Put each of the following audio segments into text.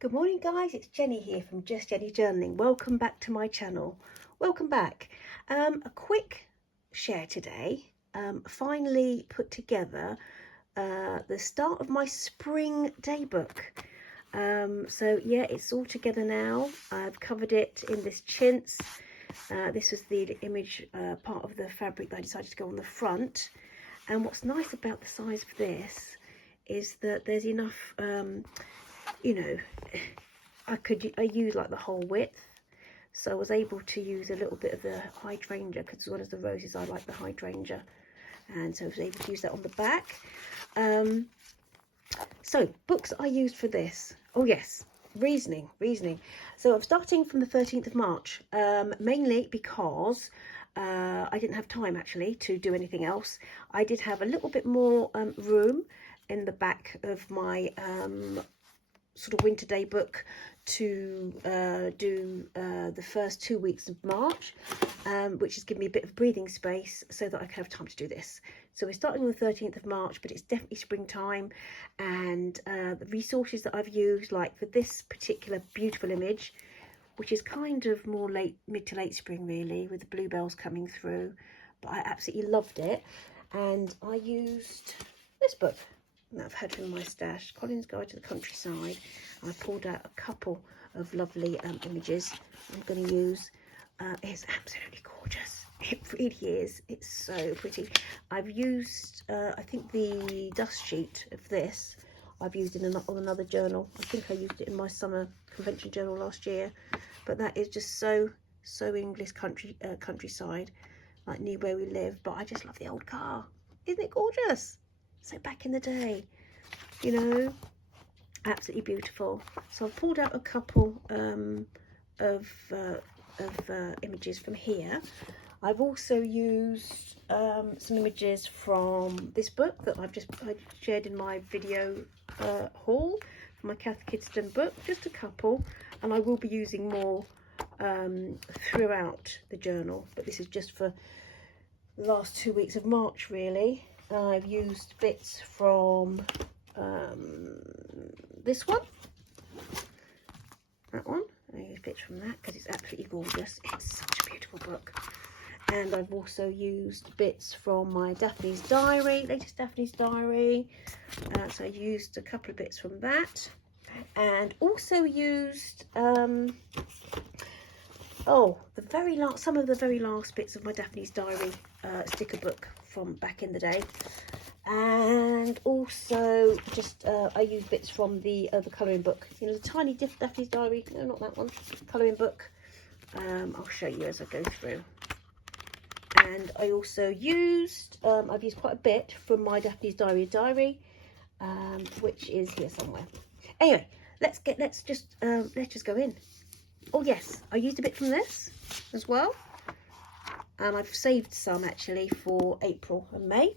Good morning guys, it's Jenny here from Just Jenny Journaling. Welcome back to my channel. Welcome back. A quick share today. Finally put together the start of my spring daybook. So yeah, it's all together now. I've covered it in this chintz. This was the image part of the fabric that I decided to go on the front. And what's nice about the size of this is that there's enough you know, I use like the whole width, so I was able to use a little bit of the hydrangea, because as well as the roses I like the hydrangea, and so I was able to use that on the back. So books I used for this, oh yes, reasoning. So I'm starting from the 13th of March, mainly because I didn't have time actually to do anything else. I did have a little bit more room in the back of my sort of winter day book to do the first 2 weeks of March, which has given me a bit of breathing space so that I can have time to do this. So we're starting on the 13th of March, but it's definitely springtime, and the resources that I've used, like for this particular beautiful image, which is kind of more mid to late spring really, with the bluebells coming through, but I absolutely loved it. And I used this book that I've had from my stash, Colin's Guide to the Countryside. I pulled out a couple of lovely images I'm going to use. It's absolutely gorgeous. It really is. It's so pretty. I've used, I think the dust sheet of this, I've used on another journal. I think I used it in my summer convention journal last year. But that is just so English countryside, like near where we live. But I just love the old car. Isn't it gorgeous? So back in the day, you know, absolutely beautiful. So I've pulled out a couple of images from here. I've also used some images from this book that I shared in my video haul for my Kath Kidston book, just a couple, and I will be using more throughout the journal, but this is just for the last 2 weeks of March really. I've used bits from this one, that one. I use bits from that because it's absolutely gorgeous. It's such a beautiful book. And I've also used bits from my Daphne's Diary, latest Daphne's Diary. So I used a couple of bits from that, and also used some of the very last bits of my Daphne's Diary sticker book from back in the day. And also just I used bits from the colouring book, you know, the tiny Daphne's Diary, no, not that one, colouring book. I'll show you as I go through. And I also used I've used quite a bit from my Daphne's Diary, which is here somewhere. Anyway, let's just go in. Oh yes, I used a bit from this as well, and I've saved some actually for April and May.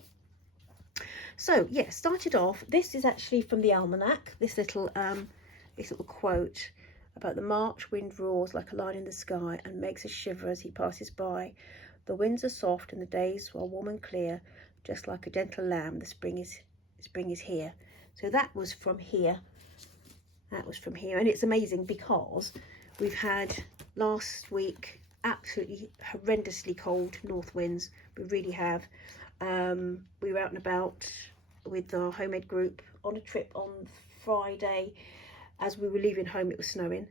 So yeah, started off, this is actually from the almanac, this little quote about the March wind roars like a line in the sky and makes us shiver as he passes by. The winds are soft and the days are warm and clear, just like a gentle lamb, the spring is here. So that was from here. And it's amazing because we've had last week absolutely horrendously cold north winds. We really have. We were out and about with our homemade group on a trip on Friday. As we were leaving home, it was snowing.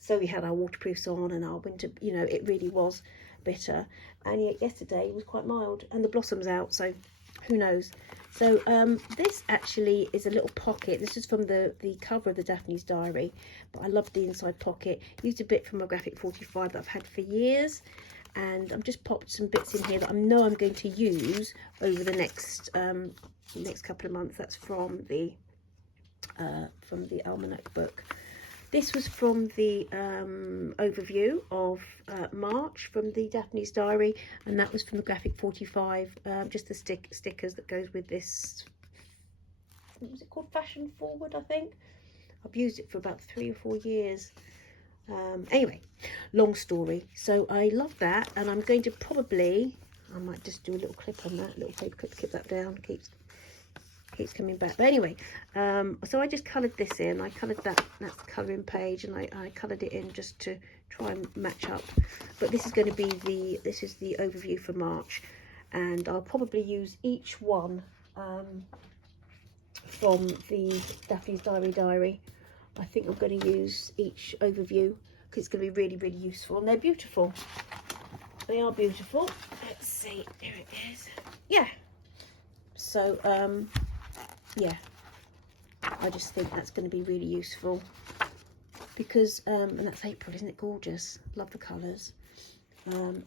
So we had our waterproofs on and our winter, you know, it really was bitter. And yet yesterday was quite mild and the blossoms out, so who knows. So this actually is a little pocket. This is from the cover of the Daphne's Diary, but I love the inside pocket. Used a bit from a graphic 45 that I've had for years, and I've just popped some bits in here that I know I'm going to use over the next couple of months. That's from the almanac book. This was from the overview of March from the Daphne's Diary, and that was from the graphic 45, just the stickers that goes with this. What was it called? Fashion Forward, I think. I've used it for about 3 or 4 years. Anyway, long story. So I love that, and I'm going to I might just do a little clip on that, little paper clip, keep that down, keeps coming back. But anyway, so I just coloured this in. I coloured that's the colouring page, and I coloured it in just to try and match up. But this is going to be this is the overview for March, and I'll probably use each one from the Daphne's Diary. I think I'm going to use each overview because it's going to be really, really useful, and they're beautiful. They are beautiful. Let's see, there it is. Yeah. So yeah, I just think that's going to be really useful because and that's April, isn't it gorgeous? Love the colours.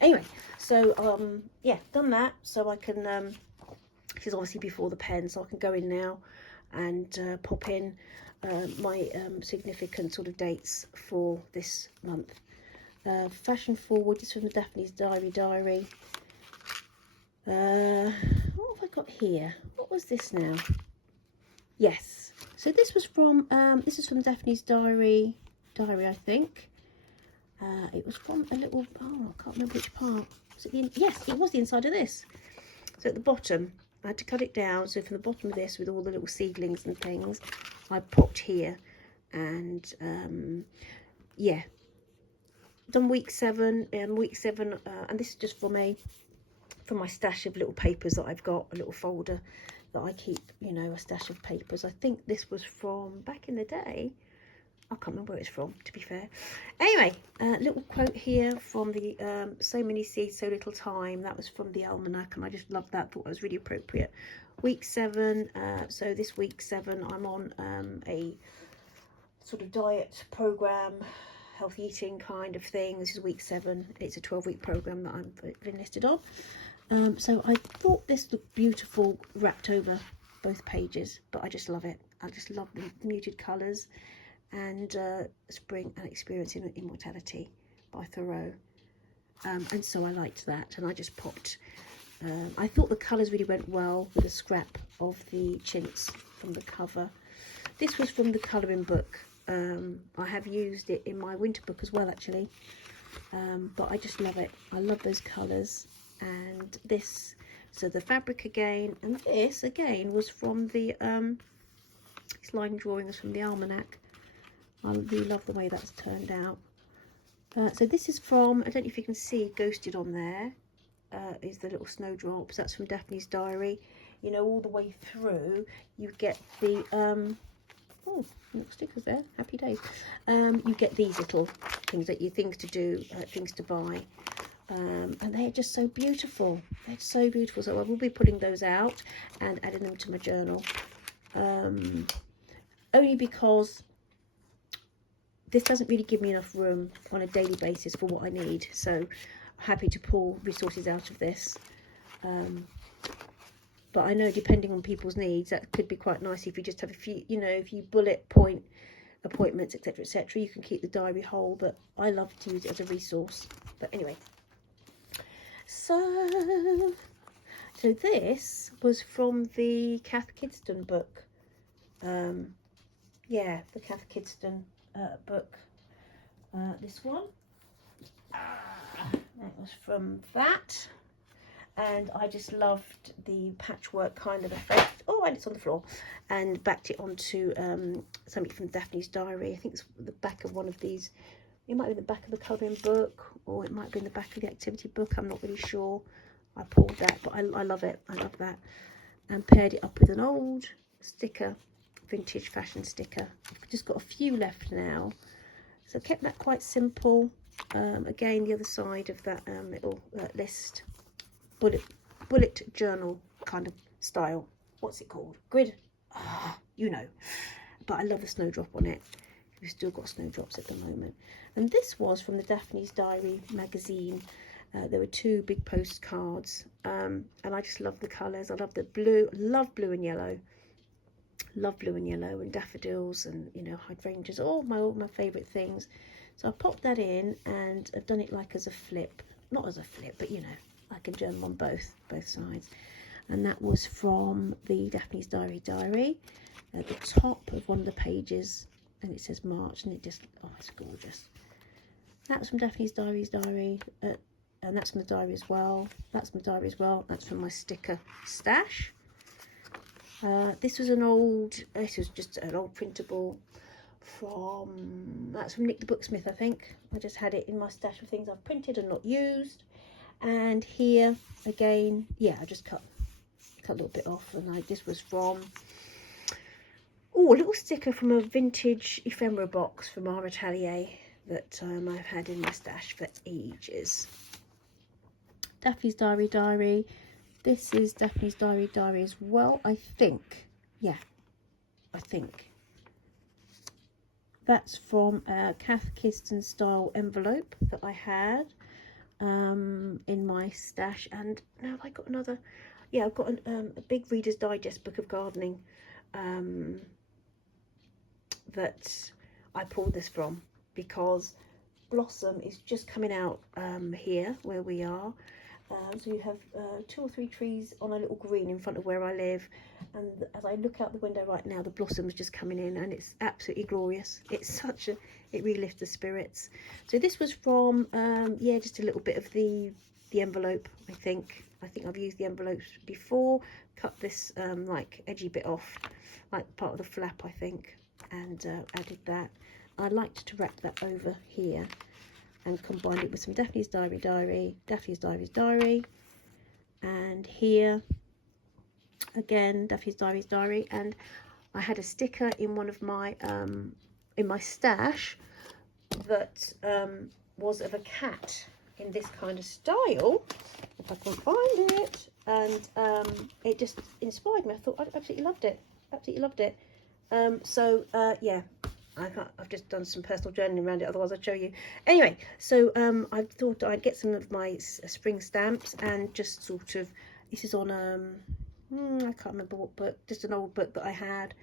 Anyway, so yeah, done that, so I can this is obviously before the pen, so I can go in now and pop in my significant sort of dates for this month. Fashion forward, this is from the Daphne's Diary. What have I got here? What was this now? Yes, so this was from this is from Daphne's Diary, I think. It was from a little, oh, I can't remember which part. Was it the, yes, it was the inside of this. So at the bottom, I had to cut it down. So from the bottom of this, with all the little seedlings and things, I popped here. And yeah, done week 7. And this is just from my stash of little papers that I've got, a little folder that I keep, you know, a stash of papers. I think this was from back in the day. I can't remember where it's from, to be fair. Anyway, little quote here from the so many seeds, so little time. That was from the almanac, and I just loved that. Thought it was really appropriate. Week 7. So this week 7, I'm on a sort of diet program, healthy eating kind of thing. This is week 7. It's a 12-week program that I've been listed on. So I thought this looked beautiful wrapped over both pages, but I just love it. I just love the muted colours. And Spring and Experiencing Immortality by Thoreau, and so I liked that, and I just popped I thought the colours really went well with a scrap of the chintz from the cover. This was from the colouring book. I have used it in my winter book as well, actually, but I just love it. I love those colours. And this, so the fabric again, and this again was from the these line drawings from the almanac. I really love the way that's turned out. So this is from, I don't know if you can see ghosted on there, is the little snowdrops. That's from Daphne's Diary. You know, all the way through you get the oh, little stickers there, happy days. You get these little things that you, things to do, things to buy, and they're just so beautiful. They're so beautiful. So I will be putting those out and adding them to my journal, only because this doesn't really give me enough room on a daily basis for what I need. So I'm happy to pull resources out of this. But I know depending on people's needs, that could be quite nice if you just have a few, you know, if you bullet point appointments, etc., etc., you can keep the diary whole. But I love to use it as a resource. But anyway, so this was from the Kath Kidston book. Yeah, the Kath Kidston book. This one, that was from that, and I just loved the patchwork kind of effect. Oh, and it's on the floor, and backed it onto something from Daphne's Diary. I think it's the back of one of these. It might be the back of the colouring book, or it might be in the back of the activity book. I'm not really sure. I pulled that, but I love it. I love that, and paired it up with an old sticker, vintage fashion sticker. I've just got a few left now, so I kept that quite simple. Again, the other side of that little list, bullet journal kind of style. What's it called? Grid? You know. But I love the snowdrop on it. We've still got snowdrops at the moment. And this was from the Daphne's Diary magazine. There were 2 big postcards, and I just love the colours. I love the blue. Love blue and yellow. Love blue and yellow and daffodils and, you know, hydrangeas, all my favourite things. So I popped that in, and I've done it like as a flip, not as a flip, but you know, I can journal on both sides. And that was from the Daphne's Diary at the top of one of the pages, and it says March, and it just, oh, it's gorgeous. That was from Daphne's Diary, and that's from the diary as well. That's from the diary as well. That's from my sticker stash. This was an old, this was just an old printable that's from Nick the Booksmith, I think. I just had it in my stash of things I've printed and not used. And here again, yeah, I just cut a little bit off, and this was from, oh, a little sticker from a vintage ephemera box from our atelier that I've had in my stash for ages. Daphne's Diary. This is Daphne's Diary as well, I think. Yeah, I think. That's from a Kath Kiston style envelope that I had in my stash. And now I got another, yeah, I've got a big Reader's Digest book of gardening that I pulled this from, because blossom is just coming out here where we are. So you have 2 or 3 trees on a little green in front of where I live, and as I look out the window right now, the blossom is just coming in, and it's absolutely glorious. It's such a, it really lifts the spirits. So this was from yeah, just a little bit of the envelope. I think I've used the envelopes before. Cut this like edgy bit off, like part of the flap, I think, and added that. I liked to wrap that over here and combine it with some Daphne's Diary, Daphne's Diary, and here again Daphne's Diary. And I had a sticker in one of my in my stash that was of a cat in this kind of style, if I can find it, and it just inspired me. I thought I absolutely loved it. So yeah, I've just done some personal journaling around it, otherwise I'd show you. Anyway, so I thought I'd get some of my spring stamps and just sort of, this is on I can't remember what book, just an old book that I had,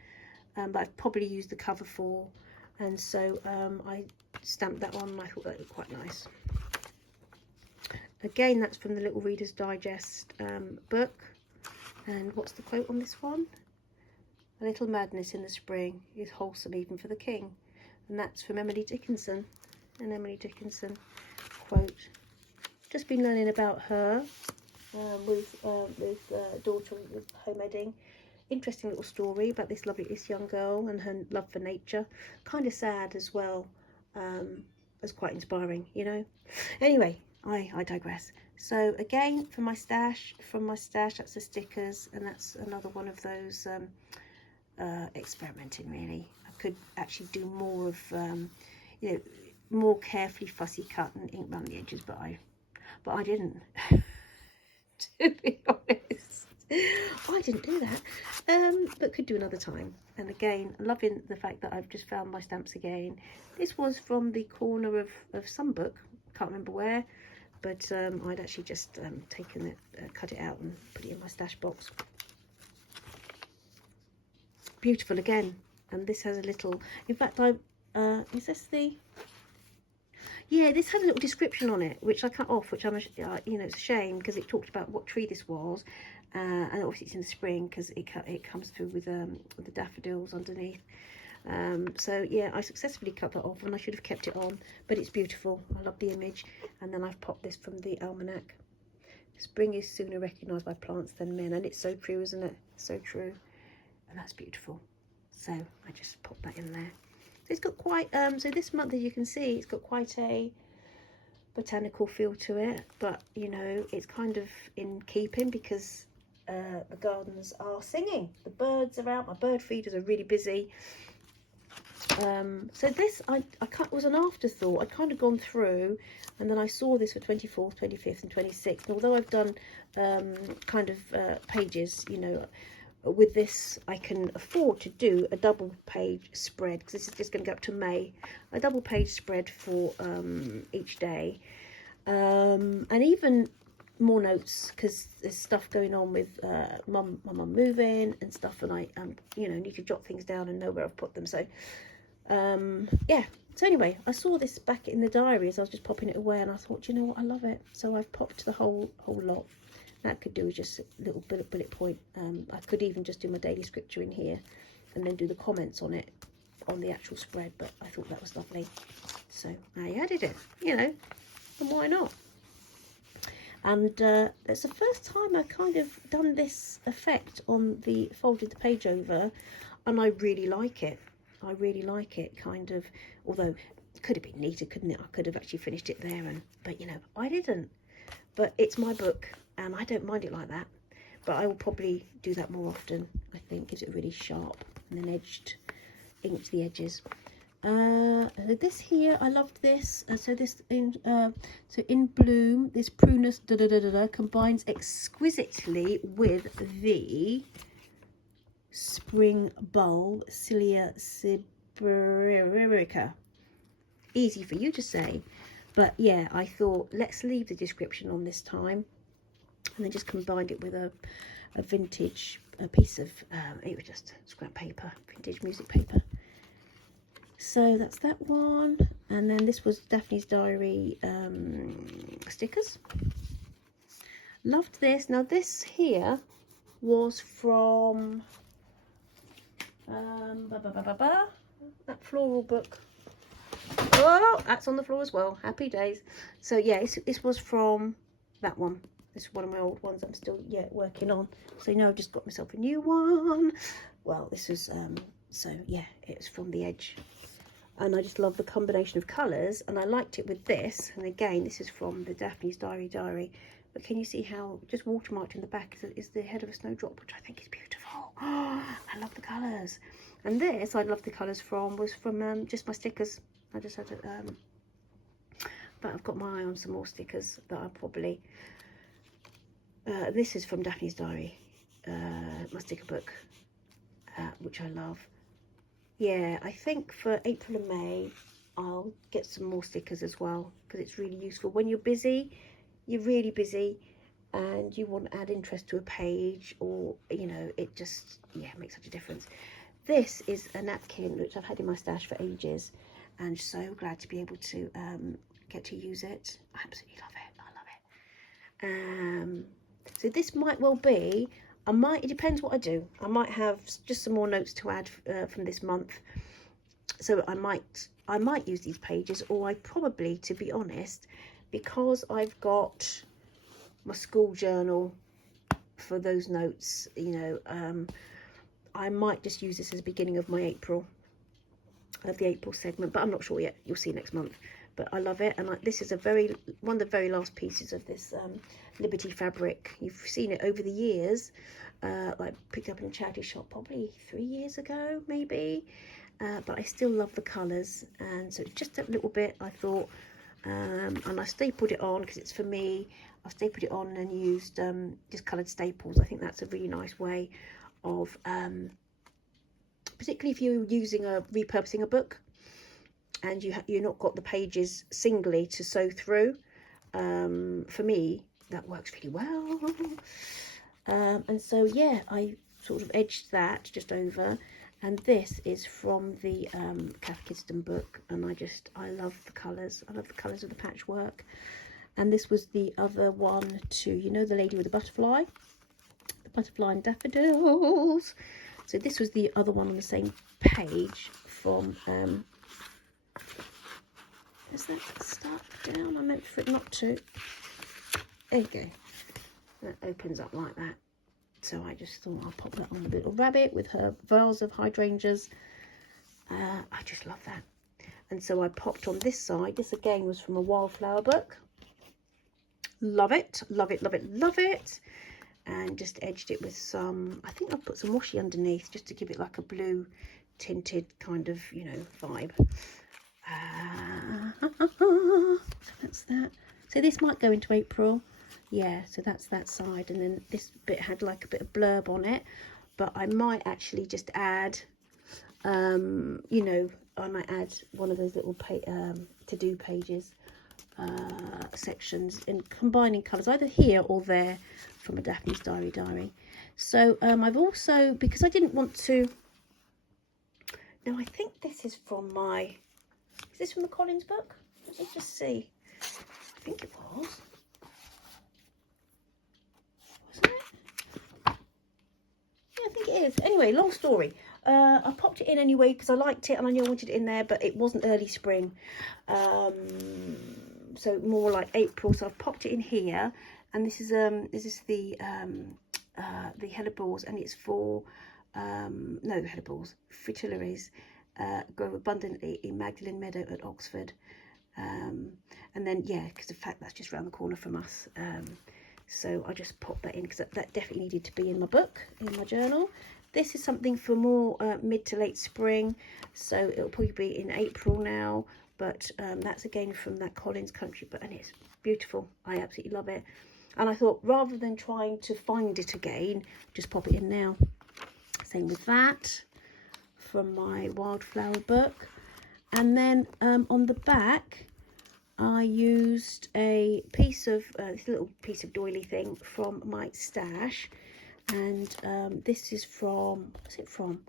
but I've probably used the cover for, and so I stamped that on, and I thought that looked quite nice. Again, that's from the little Reader's Digest book. And what's the quote on this one? A little madness in the spring is wholesome even for the king. And that's from Emily Dickinson. An Emily Dickinson quote. Just been learning about her with daughter with homemaking. Interesting little story about this young girl and her love for nature. Kind of sad as well. It's quite inspiring, you know. Anyway, I digress. So again, from my stash, that's the stickers, and that's another one of those experimenting, really. I could actually do more of you know, more carefully fussy cut and ink around the edges, but I didn't. To be honest, I didn't do that, but could do another time. And again, loving the fact that I've just found my stamps again. This was from the corner of some book, can't remember where, but I'd actually just taken it, cut it out and put it in my stash box. Beautiful again. And this has a little, in fact, is this the, yeah, this has a little description on it, which I cut off, which I'm, you know, it's a shame, because it talked about what tree this was, and obviously it's in the spring, because it comes through with the daffodils underneath. So yeah, I successfully cut that off, and I should have kept it on, but it's beautiful. I love the image. And then I've popped this from the almanac. Spring is sooner recognised by plants than men, and it's so true, isn't it? So true. And that's beautiful. So I just popped that in there. So it's got quite, so this month, as you can see, it's got quite a botanical feel to it, but you know, it's kind of in keeping, because the gardens are singing. The birds are out, my bird feeders are really busy. So this, was an afterthought. I'd kind of gone through, and then I saw this for 24th, 25th and 26th. And although I've done kind of pages, you know, with this I can afford to do a double page spread, because this is just going to go up to May. A double page spread for each day, and even more notes, because there's stuff going on with my mum moving and stuff, and I you know, need to jot things down and know where I've put them. So yeah, so anyway, I saw this back in the diary as I was just popping it away, and I thought, you know what, I love it. So I've popped the whole lot. That could do just a little bullet point. I could even just do my daily scripture in here and then do the comments on it on the actual spread, but I thought that was lovely, so I added it, you know, and why not. And it's the first time I've kind of done this effect on the folded the page over, and I really like it. I really like it, kind of, although it could have been neater, couldn't it? I could have actually finished it there, but you know, I didn't. But it's my book, and I don't mind it like that. But I will probably do that more often, I think. Gives it really sharp and then inked the edges. This here, I loved this. So in bloom, this prunus combines exquisitely with the spring bulb Cilia siberica. Easy for you to say, but yeah, I thought let's leave the description on this time, and then just combined it with a vintage piece of it was just scrap paper, vintage music paper. So that's that one, and then this was Daphne's Diary stickers. Loved this. Now this here was from that floral book. Oh, that's on the floor as well. Happy days. So yeah, this was from that one. This is one of my old ones I'm still working on. So you know, I've just got myself a new one. Well, this was so yeah, it's from the Edge, and I just love the combination of colours, and I liked it with this. And again, this is from the Daphne's Diary. But can you see how just watermarked in the back is the head of a snowdrop, which I think is beautiful. Oh, I love the colours. And this I love the colours from was from just my stickers. I just had it, but I've got my eye on some more stickers that I'll probably. This is from Daphne's Diary, my sticker book, which I love. Yeah, I think for April and May, I'll get some more stickers as well, because it's really useful when you're busy. You're really busy and you want to add interest to a page, or you know, it just makes such a difference. This is a napkin which I've had in my stash for ages, and so glad to be able to get to use it. I absolutely love it. I love it. So this might well be, it depends what I do. I might have just some more notes to add from this month, so I might use these pages, or I probably, to be honest, because I've got my school journal for those notes, you know, I might just use this as the beginning of my April segment, but I'm not sure yet. You'll see next month. But I love it, and this is one of the very last pieces of this Liberty fabric. You've seen it over the years. I picked up in a charity shop probably 3 years ago, maybe. But I still love the colours, and so just a little bit I thought, and I stapled it on because it's for me. I stapled it on and used just coloured staples. I think that's a really nice way of, particularly if you're repurposing a book, and you're not got the pages singly to sew through. For me, that works really well. And so yeah, I sort of edged that just over, and this is from the Cath Kidston book, and I love the colours. I love the colours of the patchwork. And this was the other one too, you know, the lady with the butterfly and daffodils. So this was the other one on the same page from is that stuck down? I meant for it not to. There you go. That opens up like that. So I just thought I'll pop that on the little rabbit with her vase of hydrangeas. I just love that. And so I popped on this side. This again was from a wildflower book. Love it, love it, love it, love it. And just edged it with some, I think I'll put some washi underneath just to give it like a blue tinted kind of, you know, vibe. So that's that. So this might go into April. Yeah, so that's that side, and then this bit had like a bit of blurb on it, but I might actually just add you know, I might add one of those little to-do pages sections, in combining colours either here or there from a Daphne's Diary. So I've also, because I didn't want to, now I think this is from is this from the Collins book? Let me just see. I think it was. Wasn't it? Yeah, I think it is. Anyway, long story. I popped it in anyway because I liked it and I knew I wanted it in there, but it wasn't early spring. So more like April. So I've popped it in here, and this is the hellebores, and it's for no, the hellebores, fritillaries grow abundantly in Magdalen Meadow at Oxford. And then, yeah, because the fact that's just around the corner from us, so I just popped that in because that definitely needed to be in my book, in my journal. This is something for more mid to late spring, so it'll probably be in April now, but that's again from that Collins Country book, and it's beautiful. I absolutely love it, and I thought rather than trying to find it again, just pop it in now. Same with that from my wildflower book. And then on the back I used a piece of this little piece of doily thing from my stash, and this is from, what's it from?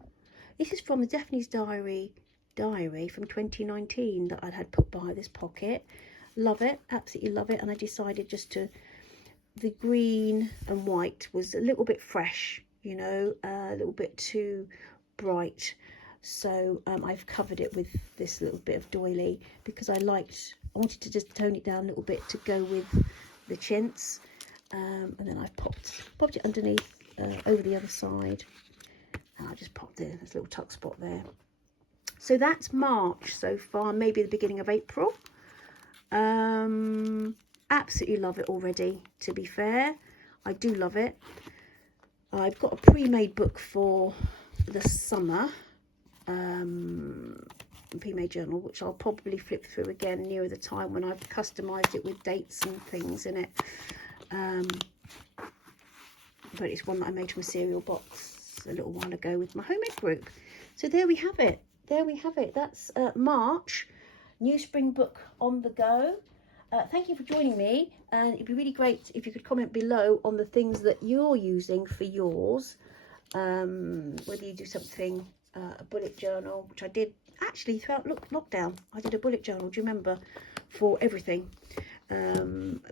This is from the Daphne's Diary from 2019 that I'd had put by this pocket. Love it, absolutely love it. And I decided just to, the green and white was a little bit fresh, you know, a little bit too bright, so I've covered it with this little bit of doily because I wanted to just tone it down a little bit to go with the chintz, and then I've popped it underneath over the other side, and I just popped it, this little tuck spot there. So that's March so far, maybe the beginning of April. Absolutely love it already, to be fair. I do love it. I've got a pre-made book for the summer, pre-made journal, which I'll probably flip through again nearer the time when I've customised it with dates and things in it. But it's one that I made from a cereal box a little while ago with my homemade group. So there we have it. There we have it. That's March. New spring book on the go. Thank you for joining me, and it'd be really great if you could comment below on the things that you're using for yours, whether you do something, a bullet journal, which I did actually throughout lockdown. I did a bullet journal, do you remember, for everything,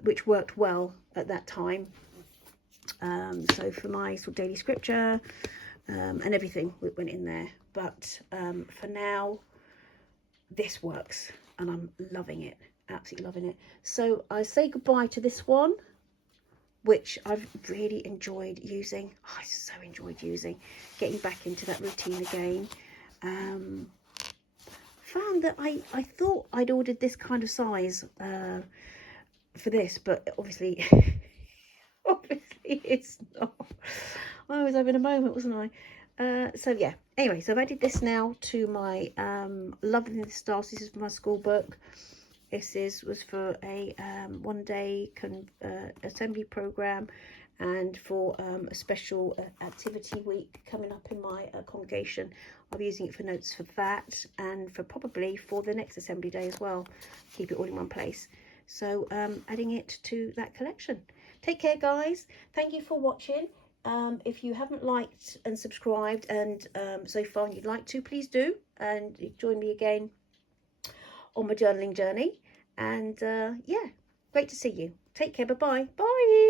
which worked well at that time. So for my sort of daily scripture and everything went in there, but for now this works and I'm loving it, absolutely loving it. So I say goodbye to this one, which I've really enjoyed using. I so enjoyed getting back into that routine again. Found that I thought I'd ordered this kind of size for this, but obviously it's not. I was having a moment, wasn't I? So yeah, anyway, so I've added this now to my Love in the Stars. This is for my school book. This was for a one-day assembly program, and for a special activity week coming up in my congregation. I'll be using it for notes for that, and for probably for the next assembly day as well. Keep it all in one place. So adding it to that collection. Take care, guys. Thank you for watching. If you haven't liked and subscribed and so far and you'd like to, please do, and join me again on my journaling journey. And yeah, great to see you. Take care. Bye-bye. Bye.